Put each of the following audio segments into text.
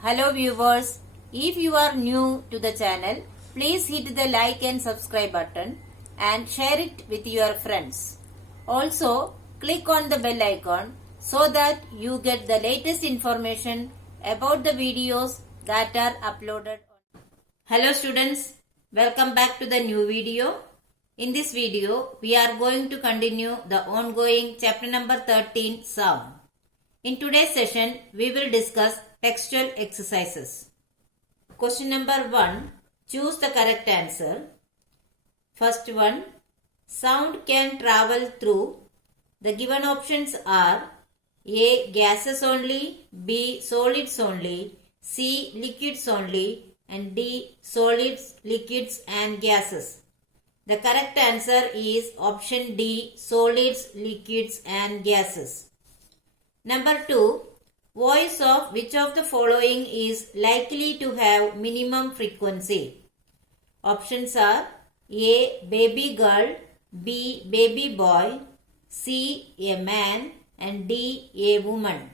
Hello viewers, if you are new to the channel, please hit the like and subscribe button and share it with your friends. Also, click on the bell icon so that you get the latest information about the videos that are uploaded. Hello students, welcome back to the new video. In this video, we are going to continue the ongoing chapter number 13 sound. In today's session, we will discuss textual exercises. Question number 1. Choose the correct answer. First one. Sound can travel through. The given options are A. Gases only, B. Solids only, C. Liquids only, and D. Solids, liquids and gases. The correct answer is option D. Solids, liquids and gases. Number 2. Voice of which of the following is likely to have minimum frequency? Options are A. Baby girl, B. Baby boy, C. A man, and D. A woman.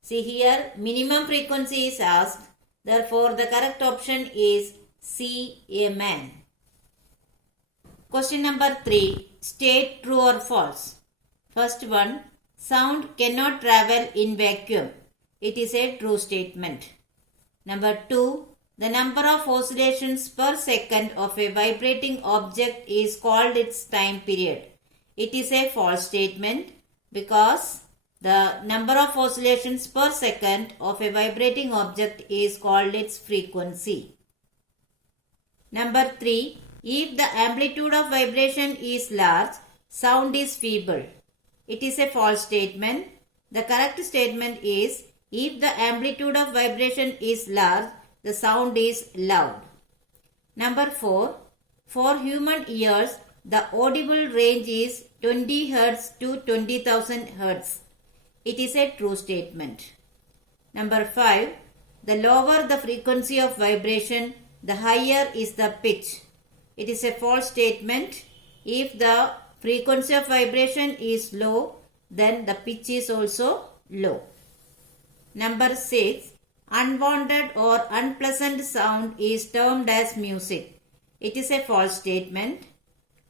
See here, minimum frequency is asked. Therefore, the correct option is C. A man. Question number 3. State true or false. First one. Sound cannot travel in vacuum. It is a true statement. Number 2. The number of oscillations per second of a vibrating object is called its time period. It is a false statement because the number of oscillations per second of a vibrating object is called its frequency. Number 3. If the amplitude of vibration is large, sound is feeble. It is a false statement. The correct statement is if the amplitude of vibration is large, the sound is loud. Number 4. For human ears, the audible range is 20 Hz to 20,000 Hz. It is a true statement. Number 5. The lower the frequency of vibration, the higher is the pitch. It is a false statement. If the frequency of vibration is low, then the pitch is also low. Number 6. Unwanted or unpleasant sound is termed as music. It is a false statement.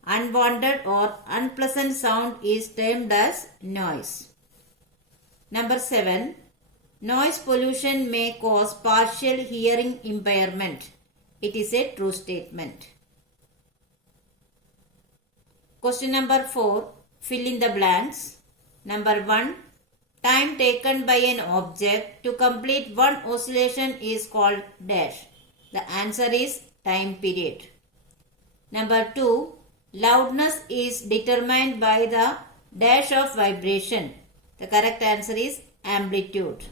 Unwanted or unpleasant sound is termed as noise. Number 7. Noise pollution may cause partial hearing impairment. It is a true statement. Question number 4. Fill in the blanks. Number 1. Time taken by an object to complete one oscillation is called dash. The answer is time period. Number 2. Loudness is determined by the dash of vibration. The correct answer is amplitude.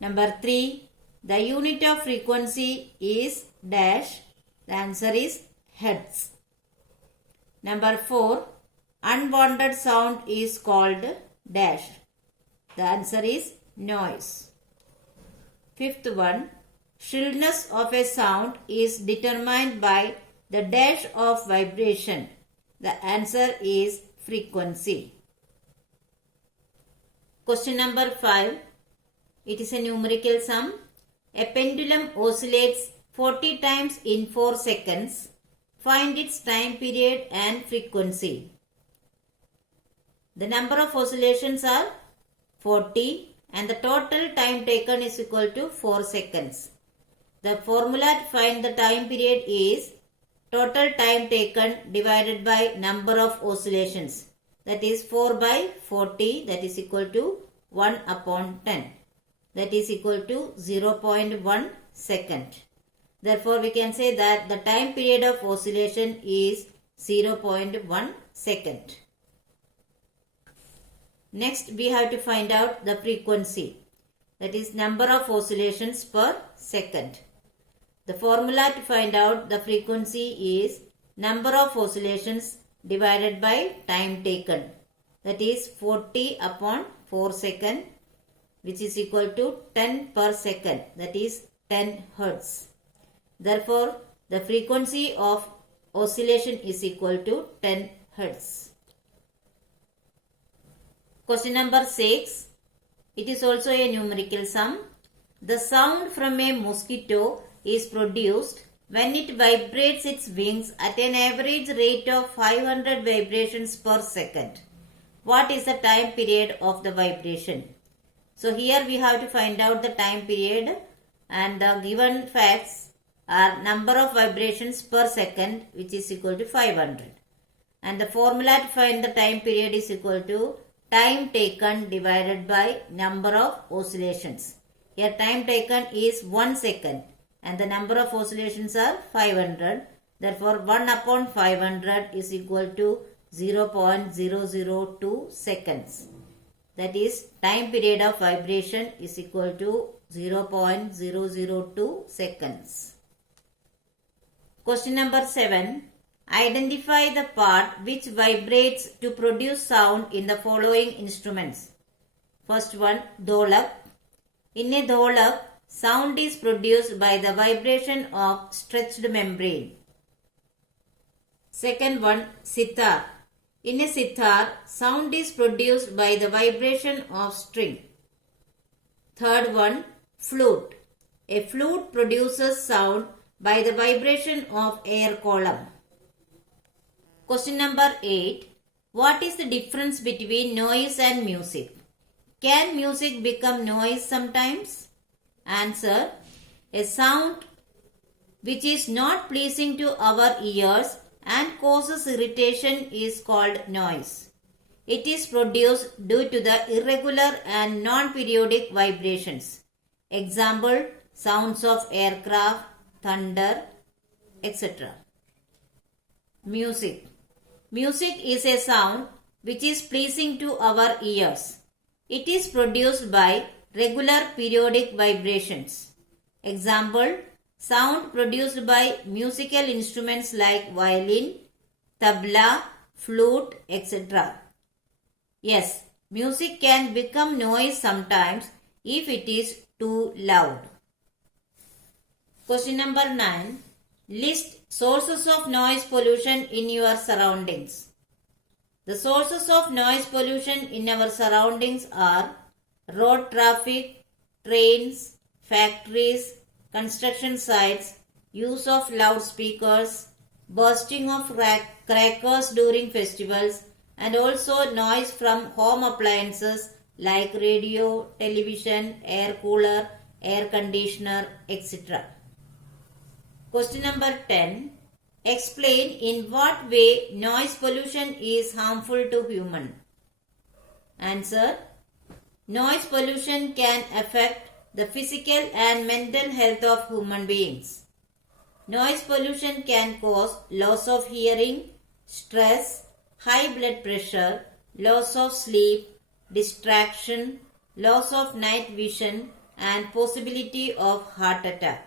Number 3. The unit of frequency is dash. The answer is hertz. Number 4. Unwanted sound is called dash. The answer is noise. Fifth one. Shrillness of a sound is determined by the dash of vibration. The answer is frequency. Question number 5. It is a numerical sum. A pendulum oscillates 40 times in 4 seconds. Find its time period and frequency. The number of oscillations are 40 and the total time taken is equal to 4 seconds. The formula to find the time period is total time taken divided by number of oscillations. That is 4 by 40, that is equal to 1 upon 10. That is equal to 0.1 second. Therefore, we can say that the time period of oscillation is 0.1 second. Next, we have to find out the frequency. That is number of oscillations per second. The formula to find out the frequency is number of oscillations divided by time taken. That is 40 upon 4 second, which is equal to 10 per second. That is 10 Hz. Therefore, the frequency of oscillation is equal to 10 Hz. Question number 6. It is also a numerical sum. The sound from a mosquito is produced when it vibrates its wings at an average rate of 500 vibrations per second. What is the time period of the vibration? So here we have to find out the time period, and the given facts are number of vibrations per second, which is equal to 500. And the formula to find the time period is equal to time taken divided by number of oscillations. Here time taken is 1 second and the number of oscillations are 500. Therefore 1 upon 500 is equal to 0.002 seconds. That is, time period of vibration is equal to 0.002 seconds. Question number 7. Identify the part which vibrates to produce sound in the following instruments. First one, dholak. In a dholak, sound is produced by the vibration of stretched membrane. Second one, sitar. In a sitar, sound is produced by the vibration of string. Third one, flute. A flute produces sound by the vibration of air column. Question number 8. What is the difference between noise and music? Can music become noise sometimes? Answer. A sound which is not pleasing to our ears and causes irritation is called noise. It is produced due to the irregular and non-periodic vibrations. Example, sounds of aircraft, thunder, etc. Music. Music is a sound which is pleasing to our ears. It is produced by regular periodic vibrations. Example, sound produced by musical instruments like violin, tabla, flute, etc. Yes, music can become noise sometimes if it is too loud. Question number 9. List sources of noise pollution in your surroundings. The sources of noise pollution in our surroundings are road traffic, trains, factories, construction sites, use of loudspeakers, bursting of crackers during festivals, and also noise from home appliances like radio, television, air cooler, air conditioner, etc. Question number 10. Explain in what way noise pollution is harmful to human. Answer. Noise pollution can affect the physical and mental health of human beings. Noise pollution can cause loss of hearing, stress, high blood pressure, loss of sleep, distraction, loss of night vision, and possibility of heart attack.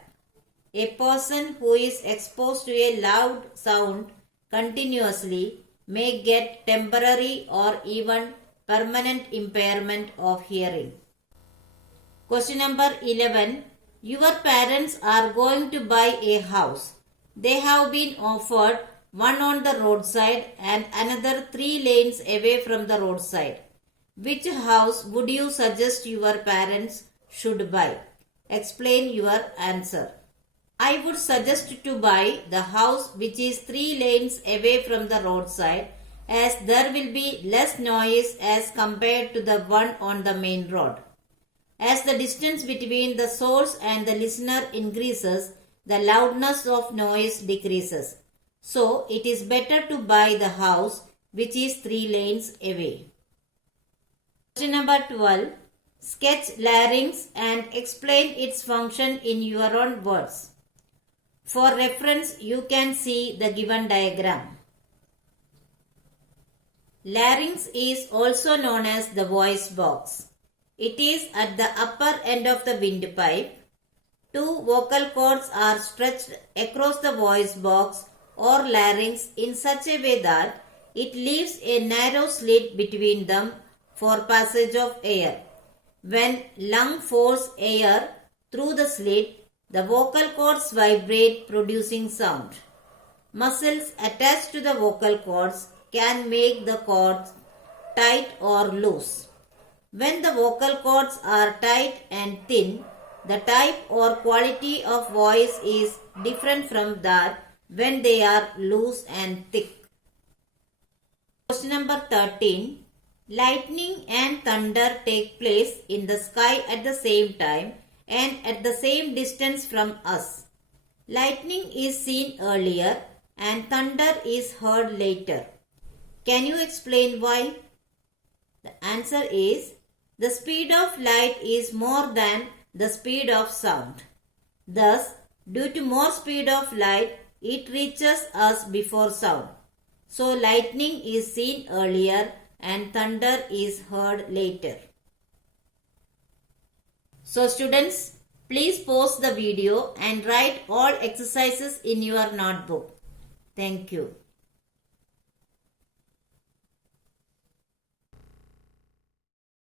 A person who is exposed to a loud sound continuously may get temporary or even permanent impairment of hearing. Question number 11. Your parents are going to buy a house. They have been offered one on the roadside and another 3 lanes away from the roadside. Which house would you suggest your parents should buy? Explain your answer. I would suggest to buy the house which is 3 lanes away from the roadside, as there will be less noise as compared to the one on the main road. As the distance between the source and the listener increases, the loudness of noise decreases. So, it is better to buy the house which is 3 lanes away. Question number 12. Sketch larynx and explain its function in your own words. For reference, you can see the given diagram. Larynx is also known as the voice box. It is at the upper end of the windpipe. 2 vocal cords are stretched across the voice box or larynx in such a way that it leaves a narrow slit between them for passage of air. When lung force air through the slit, the vocal cords vibrate, producing sound. Muscles attached to the vocal cords can make the cords tight or loose. When the vocal cords are tight and thin, The type or quality of voice is different from that when they are loose and thick. Question number 13. Lightning and thunder take place in the sky at the same time and at the same distance from us. Lightning is seen earlier and thunder is heard later. Can you explain why? The answer is the speed of light is more than the speed of sound. Thus, due to more speed of light, it reaches us before sound. So, lightning is seen earlier and thunder is heard later. So, students, please pause the video and write all exercises in your notebook. Thank you.